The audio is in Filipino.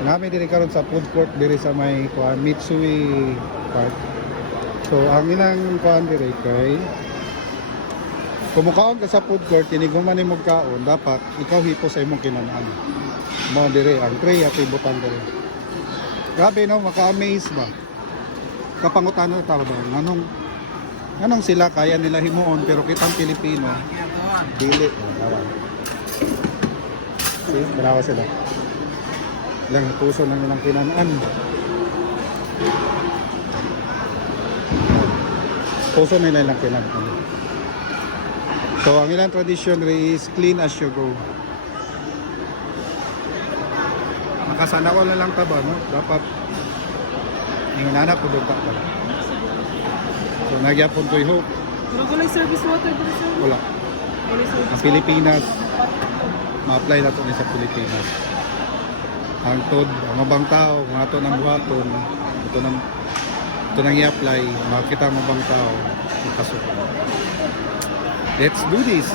Namin diri karon sa food court diri sa may Mitsui Park. So ang ilang kuan diri kay kumukaon ka sa food court kini guman nimo kaon dapat ikaw hipo sa imong kinanaan. Mo diri ang tray at ibutang diri. Grabe no, maka-amaze ba. Kapangutan ta ba anong sila kaya nila himuon pero kitang Pilipino dili. See, barawa sila. Lang puso ng ilang kinanaan. Puso na ilang kinanaan. So ang ilang tradition is clean as you go. Makasana ko na lang ta ba, no? Dapat yung anak ko doon pa. So nagyapon ko yung hope. Wala service water dito sir? Wala. Wala service Ang Pilipinas, ma-apply na ito sa Pilipinas. Ang tod, ang mabang tao, mga ito ng buhaton, ito nang i-apply, makikita ang mabang tao, ipasok. Let's do this!